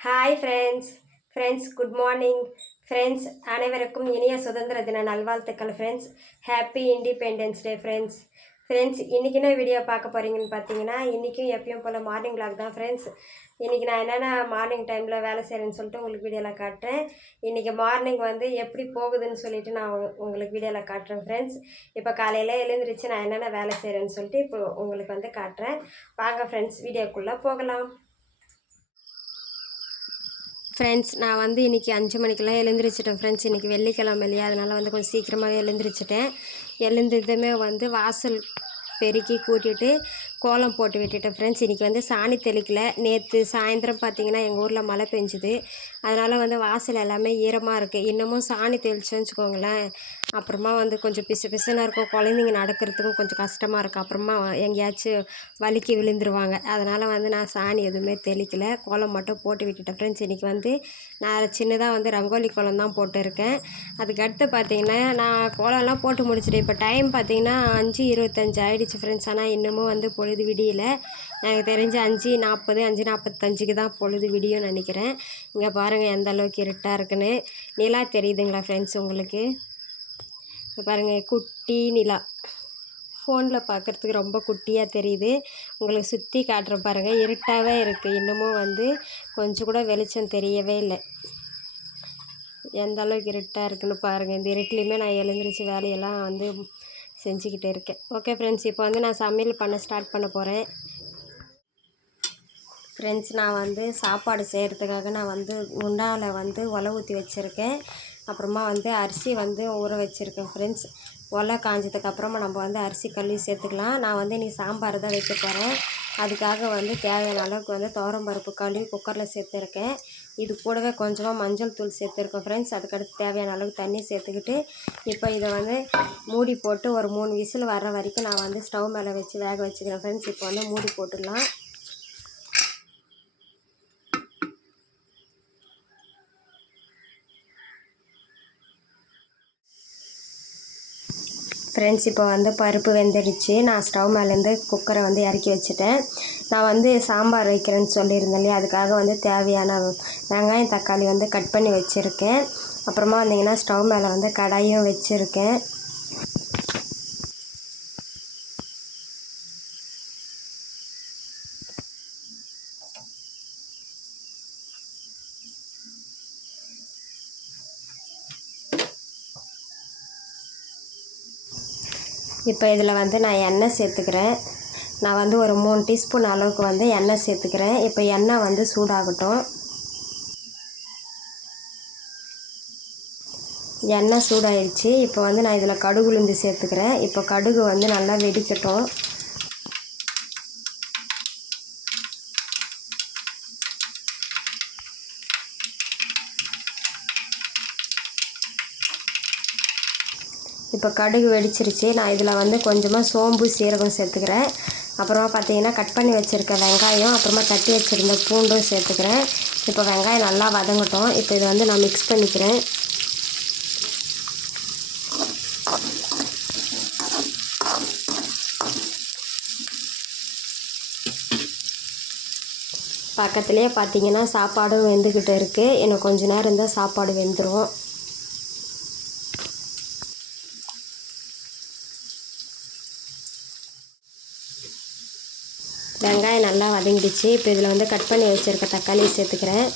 Hi friends friends good morning friends அனைவருக்கும் இனிய சுதந்திர தின நல்வாழ்த்துக்கள் friends happy independence day friends friends இன்றைக்கி என்ன வீடியோ பார்க்க போகிறீங்கன்னு பார்த்தீங்கன்னா இன்றைக்கும் எப்பயும் போல் மார்னிங் விளாக் தான் ஃப்ரெண்ட்ஸ் இன்றைக்கி நான் என்னென்ன மார்னிங் டைமில் வேலை செய்கிறேன்னு சொல்லிட்டு உங்களுக்கு வீடியோவில் காட்டுறேன். இன்றைக்கி மார்னிங் வந்து எப்படி போகுதுன்னு சொல்லிட்டு நான் உங்களுக்கு வீடியோவில் காட்டுறேன் ஃப்ரெண்ட்ஸ் இப்போ காலையில் எழுந்திரிச்சு நான் என்னென்ன வேலை செய்கிறேன்னு சொல்லிட்டு இப்போ உங்களுக்கு வந்து காட்டுறேன். வாங்க ஃப்ரெண்ட்ஸ் வீடியோக்குள்ளே போகலாம். ஃப்ரெண்ட்ஸ் நான் வந்து இன்றைக்கி அஞ்சு மணிக்கெல்லாம் எழுந்திரிச்சிட்டேன். ஃப்ரெண்ட்ஸ் இன்றைக்கி வெள்ளிக்கிழமை இல்லையா? அதனால் வந்து கொஞ்சம் சீக்கிரமாகவே எழுந்திரிச்சிட்டேன். எழுந்ததுமே வந்து வாசல் பெருக்கி கூட்டிட்டு கோலம் போட்டு விட்டுட்டேன் ஃப்ரெண்ட்ஸ் இன்றைக்கி வந்து சாணி தெளிக்கல. நேற்று சாயந்தரம் பார்த்தீங்கன்னா எங்கள் ஊரில் மழை பெஞ்சுது. அதனால் வந்து வாசல் எல்லாமே ஈரமாக இருக்குது இன்னமும் சாணி தெளிச்சோன்னு வச்சுக்கோங்களேன். அப்புறமா வந்து கொஞ்சம் பிசு பிசுன்னு இருக்கும். குழந்தைங்க நடக்கிறதுக்கும் கொஞ்சம் கஷ்டமாக இருக்கும் அப்புறமா எங்கேயாச்சும் வலிக்கு விழுந்துருவாங்க. அதனால் வந்து நான் சாணி எதுவுமே தெளிக்கல. கோலம் மட்டும் போட்டு விட்டுட்டேன் ஃப்ரெண்ட்ஸ் இன்றைக்கி வந்து நான் சின்னதாக வந்து ரங்கோலி கோலம் தான் போட்டிருக்கேன். அதுக்கு அடுத்து பார்த்தீங்கன்னா நான் கோலம்லாம் போட்டு முடிச்சிட்டேன். இப்போ டைம் பார்த்தீங்கன்னா அஞ்சு இருபத்தஞ்சு ஆகிடுச்சு ஃப்ரெண்ட்ஸ் ஆனால் இன்னமும் வந்து பொழுது விடியல. எனக்கு தெரிஞ்சு அஞ்சு நாற்பது அஞ்சு நாற்பத்தஞ்சுக்கு தான் பொழுது விடியும்னு நினைக்கிறேன். இங்கே பாருங்கள் எந்த அளவுக்கு இருட்டாக இருக்குன்னு. நிலா தெரியுதுங்களா ஃப்ரெண்ட்ஸ் உங்களுக்கு? இப்போ பாருங்கள் குட்டி நிலா. ஃபோனில் பார்க்குறதுக்கு ரொம்ப குட்டியாக தெரியுது. உங்களுக்கு சுற்றி காட்டுற பாருங்கள் இருட்டாகவே இருக்குது இன்னமும் வந்து கொஞ்சம் கூட வெளிச்சம் தெரியவே இல்லை. எந்த அளவுக்கு இருட்டாக இருக்குன்னு பாருங்கள் இந்த இருட்டிலையுமே நான் எழுந்திரிச்சு வேலையெல்லாம் வந்து செஞ்சுக்கிட்டு இருக்கேன். ஓகே ஃப்ரெண்ட்ஸ் இப்போ வந்து நான் சமையல் பண்ண ஸ்டார்ட் பண்ண போகிறேன் ஃப்ரெண்ட்ஸ் நான் வந்து சாப்பாடு செய்கிறதுக்காக நான் வந்து குண்டாவில் வந்து ஒலை ஊற்றி வச்சுருக்கேன். அப்புறமா வந்து அரிசி வந்து ஊற வச்சுருக்கேன் ஃப்ரெண்ட்ஸ் ஒலை காஞ்சதுக்கப்புறமா நம்ம வந்து அரிசி கழுவி சேர்த்துக்கலாம். நான் வந்து நீ சாம்பார் தான் வைக்க போகிறேன் அதுக்காக வந்து தேவையான அளவுக்கு வந்து துவரம்பருப்பு கழுவி குக்கரில் சேர்த்துருக்கேன். இது கூடவே கொஞ்சமாக மஞ்சள் தூள் சேர்த்துருக்கேன் ஃப்ரெண்ட்ஸ் அதுக்கடுத்து தேவையான அளவுக்கு தண்ணி சேர்த்துக்கிட்டு இப்போ இதை வந்து மூடி போட்டு ஒரு மூணு விசில் வர்ற வரைக்கும் நான் வந்து ஸ்டவ் மேலே வச்சு வேக வச்சுக்கிறேன் ஃப்ரெண்ட்ஸ் இப்போ வந்து மூடி போட்டுடலாம். ஃப்ரெண்ட்ஸ் இப்போ வந்து பருப்பு வெந்துடுச்சு. நான் ஸ்டவ் மேலேருந்து குக்கரை வந்து இறக்கி வச்சுட்டேன். நான் வந்து சாம்பார் வைக்கிறேன்னு சொல்லியிருந்தேன் இல்லையா? அதுக்காக வந்து தேவையான வெங்காயம் தக்காளி வந்து கட் பண்ணி வச்சுருக்கேன். அப்புறமா வந்தீங்கன்னா ஸ்டவ் மேலே வந்து கடாயும் வச்சுருக்கேன். இப்போ இதில் வந்து நான் எண்ணெய் சேர்த்துக்கிறேன். நான் வந்து ஒரு மூணு டீஸ்பூன் அளவுக்கு வந்து எண்ணெய் சேர்த்துக்கிறேன். இப்போ எண்ணெய் வந்து சூடாகட்டும். எண்ணெய் சூடாயிடுச்சு. இப்போ வந்து நான் இதில் கடுகு உளுந்து சேர்த்துக்கிறேன். இப்போ கடுகு வந்து நல்லா வெடிக்கட்டும். இப்போ கடுகு வெடிச்சிருச்சு. நான் இதில் வந்து கொஞ்சமாக சோம்பு சீரகம் சேர்த்துக்கிறேன். அப்புறமா பார்த்தீங்கன்னா கட் பண்ணி வச்சுருக்க வெங்காயம் அப்புறமா தட்டி வச்சுருந்த பூண்டும் சேர்த்துக்கிறேன். இப்போ வெங்காயம் நல்லா வதங்கட்டும். இப்போ இதை வந்து நான் மிக்ஸ் பண்ணிக்கிறேன். பக்கத்துலேயே பார்த்தீங்கன்னா சாப்பாடும் வெந்துக்கிட்டு இருக்குது இன்னும் கொஞ்ச நேரம் இருந்தால் சாப்பாடு வெந்துடும் வெங்காயம் நல்லா வதங்கிடுச்சு. இப்போ இதில் வந்து கட் பண்ணி வச்சுருக்க தக்காளி சேர்த்துக்கிறேன்.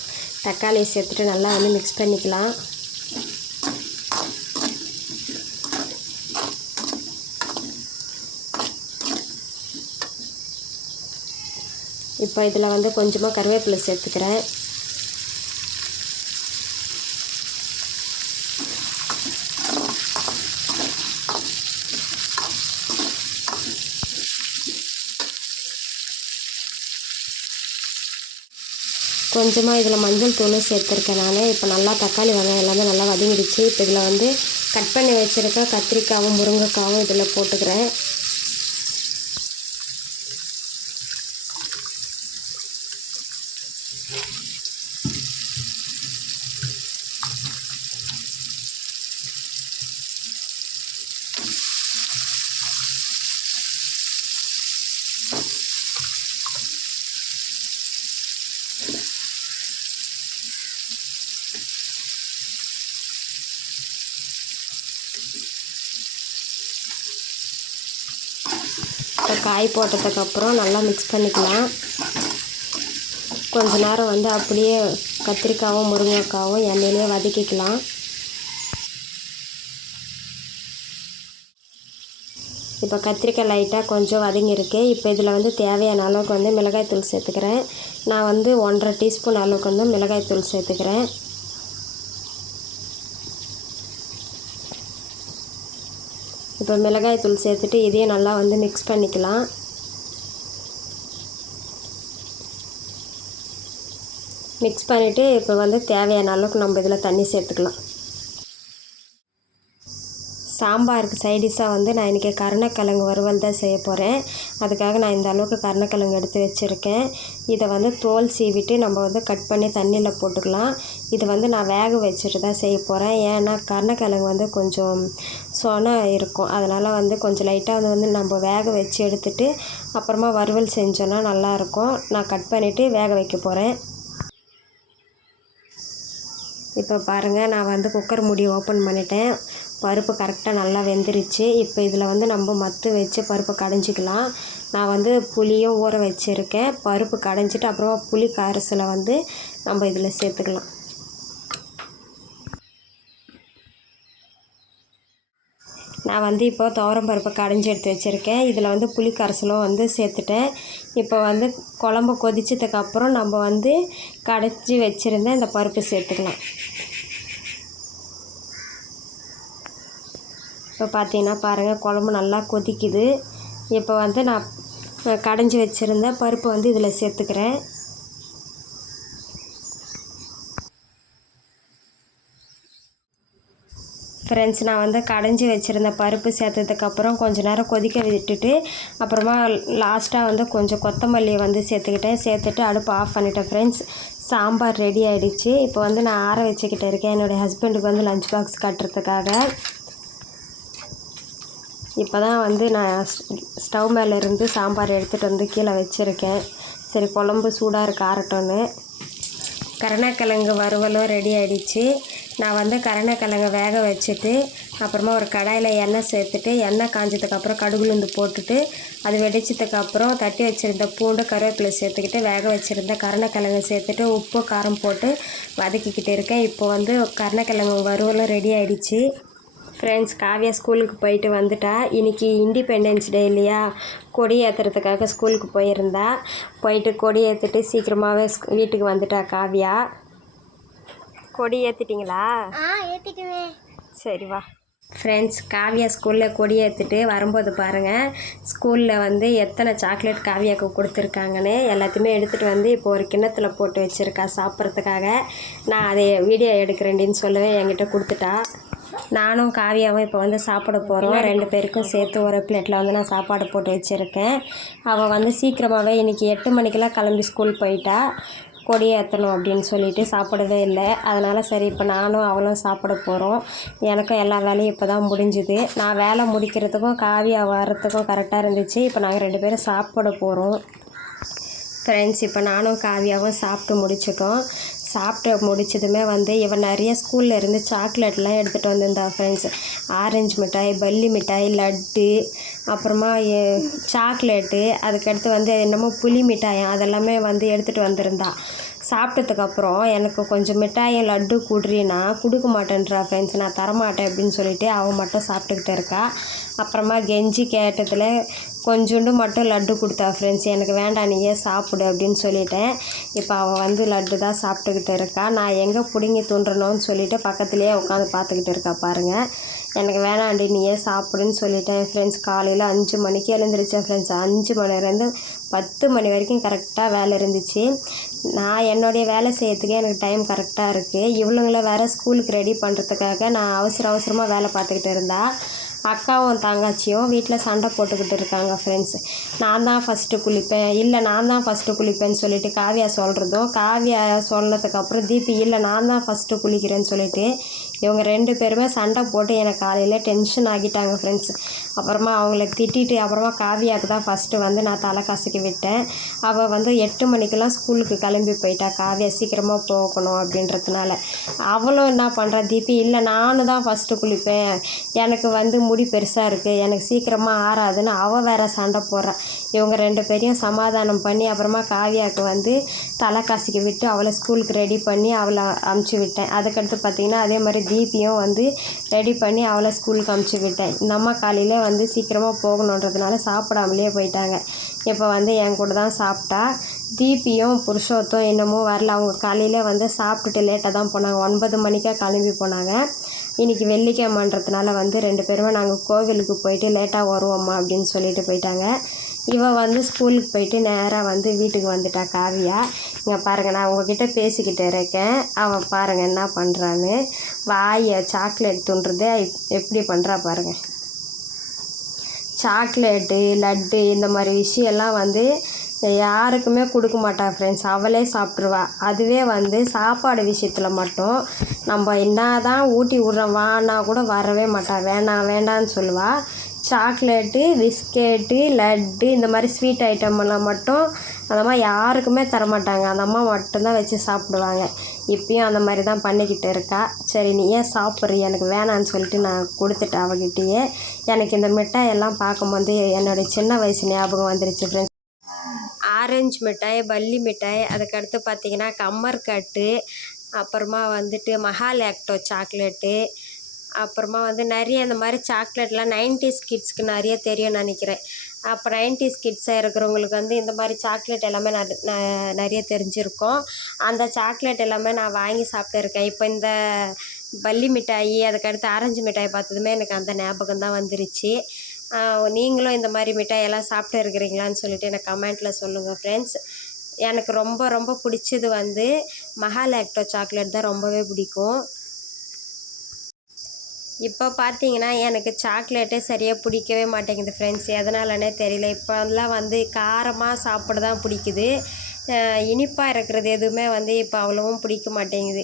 தக்காளி சேர்த்துட்டு நல்லா வந்து மிக்ஸ் பண்ணிக்கலாம். இப்போ இதில் வந்து கொஞ்சமாக கருவேப்பிலை சேர்த்துக்கிறேன். கொஞ்சமாக இதில் மஞ்சள் தூளும் சேர்த்துருக்கேன் நான். இப்போ நல்லா தக்காளி வெங்காயம் எல்லாமே நல்லா வதங்கிடுச்சு. இப்போ இதில் வந்து கட் பண்ணி வச்சுருக்க கத்திரிக்காவும் முருங்கைக்காவும் இதில் போட்டுக்கிறேன். காய் போட்டதுக்கப்புறம் நல்லா மிக்ஸ் பண்ணிக்கலாம். கொஞ்ச நேரம் வந்து அப்படியே கத்திரிக்காயும் முருங்கைக்காவும் எண்ணெயிலே வதக்கிக்கலாம். இப்போ கத்திரிக்காய் லைட்டாக கொஞ்சம் வதங்கியிருக்கு. இப்போ இதில் வந்து தேவையான அளவுக்கு வந்து மிளகாய்த்தூள் சேர்த்துக்கிறேன். நான் வந்து ஒன்றரை டீஸ்பூன் அளவுக்கு வந்து மிளகாய்த்தூள் சேர்த்துக்கிறேன். இப்போ மிளகாய்த்தூள் சேர்த்துட்டு இதையும் நல்லா வந்து மிக்ஸ் பண்ணிக்கலாம். மிக்ஸ் பண்ணிவிட்டு இப்போ வந்து தேவையான அளவுக்கு நம்ம இதில் தண்ணி சேர்த்துக்கலாம். சாம்பாருக்கு சைடிஷாக வந்து நான் இன்றைக்கி கருணக்கிழங்கு வறுவல் தான் செய்ய போகிறேன் அதுக்காக நான் இந்த அளவுக்கு கருணக்கிழங்கு எடுத்து வச்சுருக்கேன். இதை வந்து தோல் சீவிட்டு நம்ம வந்து கட் பண்ணி தண்ணியில் போட்டுக்கலாம். இதை வந்து நான் வேக வச்சுட்டு தான் செய்ய போகிறேன் ஏன்னா கருணக்கிழங்கு வந்து கொஞ்சம் சொன இருக்கும். அதனால் வந்து கொஞ்சம் லைட்டாக வந்து வந்து நம்ம வேக வச்சு எடுத்துட்டு அப்புறமா வறுவல் செஞ்சோன்னா நல்லாயிருக்கும் நான் கட் பண்ணிவிட்டு வேக வைக்க போகிறேன் இப்போ பாருங்கள் நான் வந்து குக்கர் மூடி ஓப்பன் பண்ணிட்டேன். பருப்பு கரெக்டாக நல்லா வெந்துருச்சு. இப்போ இதில் வந்து நம்ம மத்து வச்சு பருப்பை கடைஞ்சிக்கலாம். நான் வந்து புளியும் ஊற வச்சுருக்கேன். பருப்பு கடைஞ்சிட்டு அப்புறமா புளி கரைசலை வந்து நம்ம இதில் சேர்த்துக்கலாம். நான் வந்து இப்போ துவரம் பருப்பை கடைஞ்சி எடுத்து வச்சுருக்கேன். இதில் வந்து புளி கரைசலும் வந்து சேர்த்துட்டேன். இப்போ வந்து குழம்பு கொதிச்சதுக்கப்புறம் நம்ம வந்து கடைச்சி வச்சுருந்த இந்த பருப்பு சேர்த்துக்கலாம். இப்போ பார்த்தீங்கன்னா பாருங்கள் குழம்பு நல்லா கொதிக்குது. இப்போ வந்து நான் கடைஞ்சி வச்சுருந்த பருப்பு வந்து இதில் சேர்த்துக்கிறேன். ஃப்ரெண்ட்ஸ் நான் வந்து கடைஞ்சி வச்சுருந்த பருப்பு சேர்த்ததுக்கப்புறம் கொஞ்சம் நேரம் கொதிக்க விட்டுட்டு அப்புறமா லாஸ்ட்டாக வந்து கொஞ்சம் கொத்தமல்லியை வந்து சேர்த்துக்கிட்டேன். சேர்த்துட்டு அடுப்பு ஆஃப் பண்ணிட்டேன் ஃப்ரெண்ட்ஸ் சாம்பார் ரெடி ஆகிடுச்சு இப்போ வந்து நான் ஆற வச்சுக்கிட்டு இருக்கேன். என்னுடைய ஹஸ்பண்டுக்கு வந்து லஞ்ச் பாக்ஸ் கட்டுறதுக்காக. இப்போ தான் வந்து நான் ஸ்டவ் மேலே இருந்து சாம்பார் எடுத்துகிட்டு வந்து கீழே வச்சுருக்கேன். சரி குழம்பு சூடாக இருக்க ஆரட்டோன்னு கருணக்கிழங்கு வறுவலும் ரெடி ஆகிடுச்சு நான் வந்து கருணக்கிழங்கு வேக வச்சுட்டு அப்புறமா ஒரு கடாயில் எண்ணெய் சேர்த்துட்டு எண்ணெய் காஞ்சதுக்கப்புறம் கடுகுலுந்து போட்டுட்டு அது வெடிச்சதுக்கப்புறம் தட்டி வச்சுருந்த பூண்டு கருவேப்பிலை சேர்த்துக்கிட்டு வேக வச்சுருந்த கருணக்கிழங்கு சேர்த்துட்டு உப்பு காரம் போட்டு வதக்கிக்கிட்டு இருக்கேன். இப்போ வந்து கருணக்கிழங்கு வறுவலும் ரெடி ஆகிடுச்சு ஃப்ரெண்ட்ஸ் காவியா ஸ்கூலுக்கு போயிட்டு வந்துட்டா. இன்றைக்கி இண்டிபெண்டன்ஸ் டே இல்லையா? கொடி ஏற்றுறதுக்காக ஸ்கூலுக்கு போயிருந்தா. போயிட்டு கொடி ஏற்றிட்டு சீக்கிரமாகவே வீட்டுக்கு வந்துட்டா காவியா. கொடி ஏற்றிட்டிங்களா சரி வா. ஃப்ரெண்ட்ஸ் காவியா ஸ்கூலில் கொடி ஏற்றிட்டு வரும்போது பாருங்கள் ஸ்கூலில் வந்து எத்தனை சாக்லேட் காவியாவுக்கு கொடுத்துருக்காங்கன்னு எல்லாத்தையுமே எடுத்துகிட்டு வந்து இப்போ ஒரு கிண்ணத்தில் போட்டு வச்சுருக்கா சாப்பிட்றதுக்காக. நான் அதை வீடியோ எடுக்கிறேன்டின்னு சொல்லவே என்கிட்ட கொடுத்துட்டா. நானும் காவியாவும் இப்போ வந்து சாப்பிட போகிறோம் ரெண்டு பேருக்கும் சேர்த்து ஒரு பிளேட்டில் வந்து நான் சாப்பாடு போட்டு வச்சுருக்கேன். அவள் வந்து சீக்கிரமாகவே இன்றைக்கி எட்டு மணிக்கெல்லாம் கிளம்பி ஸ்கூல் போயிட்டா. கொடி ஏற்றணும் அப்படின்னு சொல்லிட்டு சாப்பிடவே இல்லை. அதனால் சரி இப்போ நானும் அவளும் சாப்பிட போகிறோம் எனக்கும் எல்லா வேலையும் இப்போ தான் முடிஞ்சுது. நான் வேலை முடிக்கிறதுக்கும் காவியா வர்றதுக்கும் கரெக்டாக இருந்துச்சு. இப்போ நாங்கள் ரெண்டு பேரும் சாப்பிட போகிறோம் ஃப்ரெண்ட்ஸ் இப்போ நானும் காவியாவும் சாப்பிட்டு முடிச்சிட்டோம். சாப்பிட்டு முடிச்சதுமே வந்து இவன் நிறைய ஸ்கூலில் இருந்து சாக்லேட்லாம் எடுத்துகிட்டு வந்திருந்தான் ஃப்ரெண்ட்ஸ் ஆரஞ்சு மிட்டாய் பல்லி மிட்டாய் லட்டு அப்புறமா சாக்லேட்டு அதுக்கடுத்து வந்து என்னமோ புளி மிட்டாயம் அதெல்லாமே வந்து எடுத்துகிட்டு வந்திருந்தா. சாப்பிட்டதுக்கப்புறம் எனக்கு கொஞ்சம் மிட்டாயை லட்டு கொடுறீன்னா கொடுக்க மாட்டேன்றா ஃப்ரெண்ட்ஸ் நான் தரமாட்டேன் அப்படின்னு சொல்லிட்டு அவன் மட்டும் சாப்பிட்டுக்கிட்டு இருக்கா. அப்புறமா கெஞ்சி கேட்டதில் கொஞ்சோண்டு மட்டும் லட்டு கொடுத்தா ஃப்ரெண்ட்ஸ் எனக்கு வேண்டாம் நீயே சாப்பிடு அப்படின்னு சொல்லிட்டேன். இப்போ அவள் வந்து லட்டு தான் சாப்பிட்டுக்கிட்டு இருக்கா. நான் எங்கே பிடுங்கி தூண்டுறணும்னு சொல்லிட்டு பக்கத்துலேயே உட்காந்து பார்த்துக்கிட்டு இருக்கா பாருங்கள் எனக்கு வேணாண்டி நீயே சாப்பிடுன்னு சொல்லிட்டேன். ஃப்ரெண்ட்ஸ் காலையில் அஞ்சு மணிக்கு எழுந்திரிச்சேன் ஃப்ரெண்ட்ஸ் அஞ்சு மணிலேருந்து பத்து மணி வரைக்கும் கரெக்டாக வேலை இருந்துச்சு. நான் என்னுடைய வேலை செய்யறதுக்கே எனக்கு டைம் கரெக்டாக இருக்குது இவளுங்கள வேறு ஸ்கூலுக்கு ரெடி பண்ணுறதுக்காக நான் அவசர அவசரமாக வேலை பார்த்துக்கிட்டு இருந்தா. அக்காவும் தங்காச்சியும் வீட்டில் சண்டை போட்டுக்கிட்டு இருக்காங்க ஃப்ரெண்ட்ஸ் நான் தான் ஃபஸ்ட்டு குளிப்பேன். இல்லை நான் தான் ஃபஸ்ட்டு குளிப்பேன்னு சொல்லிட்டு காவியா சொல்கிறதும் காவியா சொன்னதுக்கப்புறம் தீபி இல்லை நான் தான் ஃபஸ்ட்டு குளிக்கிறேன்னு சொல்லிட்டு இவங்க ரெண்டு பேருமே சண்டை போட்டு எனக்கு காலையில் டென்ஷன் ஆகிட்டாங்க ஃப்ரெண்ட்ஸ் அப்புறமா அவங்கள திட்டிட்டு அப்புறமா காவியாவுக்கு தான் ஃபஸ்ட்டு வந்து நான் தலை கசக்கி விட்டேன். அவள் வந்து எட்டு மணிக்கெல்லாம் ஸ்கூலுக்கு கிளம்பி போயிட்டா காவியா சீக்கிரமாக போகணும் அப்படின்றதுனால. அவளும் என்ன பண்ணுறா தீபி இல்லை நானும் தான் ஃபஸ்ட்டு குளிப்பேன். எனக்கு வந்து முடி பெருசாக இருக்குது எனக்கு சீக்கிரமாக ஆறாதுன்னு அவள் வேற சண்டை போடுறா. இவங்க ரெண்டு பேரையும் சமாதானம் பண்ணி அப்புறமா காவியாவுக்கு வந்து தலை காசிக்க விட்டு அவளை ஸ்கூலுக்கு ரெடி பண்ணி அவளை அமுச்சு விட்டேன். அதுக்கடுத்து பார்த்திங்கன்னா அதே மாதிரி தீபியும் வந்து ரெடி பண்ணி அவளை ஸ்கூலுக்கு அமுச்சு விட்டேன். இந்த அம்மா காலையில் வந்து சீக்கிரமாக போகணுன்றதுனால சாப்பிடாமலே போயிட்டாங்க. இப்போ வந்து என் கூட தான் சாப்பிட்டா. தீபியும் புருஷோத்தும் இன்னமும் வரல. அவங்க காலையில் வந்து சாப்பிட்டுட்டு லேட்டாக தான் போனாங்க. ஒன்பது மணிக்காக கிளம்பி போனாங்க. இன்றைக்கி வெள்ளிக்கிழமன்றதுனால வந்து ரெண்டு பேருமே நாங்கள் கோவிலுக்கு போயிட்டு லேட்டாக வருவோம்மா அப்படின்னு சொல்லிட்டு போயிட்டாங்க. இவள் வந்து ஸ்கூலுக்கு போயிட்டு நேராக வந்து வீட்டுக்கு வந்துட்டா காவியா. இங்கே பாருங்கள் நான் உங்ககிட்ட பேசிக்கிட்டு இருக்கேன். அவன் பாருங்கள் என்ன பண்ணுறான்னு வாயை சாக்லேட் துண்டுறதே எப்படி பண்ணுறா பாருங்கள் சாக்லேட்டு லட்டு இந்த மாதிரி விஷயம்லாம் வந்து யாருக்குமே கொடுக்க மாட்டா ஃப்ரெண்ட்ஸ் அவளே சாப்பிட்ருவா அதுவே வந்து சாப்பாடு விஷயத்தில் மட்டும் நம்ம என்ன தான் ஊட்டி விட்றோம் வான்னா கூட வரவே மாட்டா. வேணாம் வேண்டான்னு சொல்லுவாள் சாக்லேட்டு பிஸ்கெட்டு லட்டு இந்த மாதிரி ஸ்வீட் ஐட்டமெல்லாம் மட்டும் அந்த அம்மா யாருக்குமே தரமாட்டாங்க அந்த அம்மா மட்டும்தான் வச்சு சாப்பிடுவாங்க. இப்பயும் அந்த மாதிரி தான் பண்ணிக்கிட்டு இருக்கா. சரி நீ ஏன் சாப்பிட்றி? எனக்கு வேணான்னு சொல்லிட்டு நான் கொடுத்துட்டேன் அவகிட்டயே. எனக்கு இந்த மிட்டாய் எல்லாம் பார்க்கும்போது என்னுடைய சின்ன வயசு ஞாபகம் வந்துருச்சு ஃப்ரெண்ட்ஸ் ஆரஞ்சு மிட்டாய் பள்ளி மிட்டாய் அதுக்கடுத்து பார்த்தீங்கன்னா கம்மர்கட்டு அப்புறமா வந்துட்டு மகாலாக்டோ சாக்லேட்டு அப்புறமா வந்து நிறைய இந்த மாதிரி சாக்லேட்லாம் நைன்டிஸ் கிட்ஸ்க்கு நிறைய தெரியும்னு நினைக்கிறேன். அப்போ நைன்டிஸ் கிட்ஸாக இருக்கிறவங்களுக்கு வந்து இந்த மாதிரி சாக்லேட் எல்லாமே ந- நிறைய தெரிஞ்சிருக்கும். அந்த சாக்லேட் எல்லாமே நான் வாங்கி சாப்பிட்டுருக்கேன். இப்போ இந்த பல்லி மிட்டாயி அதுக்கடுத்து ஆரஞ்சு மிட்டாய் பார்த்ததுமே எனக்கு அந்த ஞாபகம் தான் வந்துருச்சு. நீங்களும் இந்த மாதிரி மிட்டாயெல்லாம் சாப்பிட்டு இருக்கிறீங்களான்னு சொல்லிட்டு எனக்கு கமெண்ட்டில் சொல்லுங்கள் ஃப்ரெண்ட்ஸ் எனக்கு ரொம்ப ரொம்ப பிடிச்சது வந்து மகாலாக்டோ சாக்லேட் தான் ரொம்பவே பிடிக்கும். இப்போ பார்த்தீங்கன்னா எனக்கு சாக்லேட்டே சரியாக பிடிக்கவே மாட்டேங்குது ஃப்ரெண்ட்ஸ் எதனாலனே தெரியல. இப்போல்லாம் வந்து காரமாக சாப்பிட தான் பிடிக்குது. இனிப்பாக இருக்கிறது எதுவுமே வந்து இப்போ அவ்வளவும் பிடிக்க மாட்டேங்குது.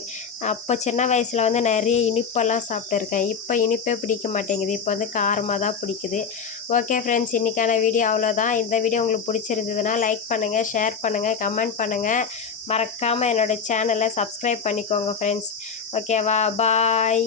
அப்போ சின்ன வயசில் வந்து நிறைய இனிப்பெல்லாம் சாப்பிட்டுருக்கேன். இப்போ இனிப்பே பிடிக்க மாட்டேங்குது. இப்போ வந்து காரமாக தான் பிடிக்குது. ஓகே ஃப்ரெண்ட்ஸ் இன்றைக்கான வீடியோ அவ்வளோதான் இந்த வீடியோ உங்களுக்கு பிடிச்சிருந்ததுன்னா லைக் பண்ணுங்கள் ஷேர் பண்ணுங்கள் கமெண்ட் பண்ணுங்கள் மறக்காமல் என்னோடய சேனலை சப்ஸ்கிரைப் பண்ணிக்கோங்க ஃப்ரெண்ட்ஸ் ஓகேவா பாய்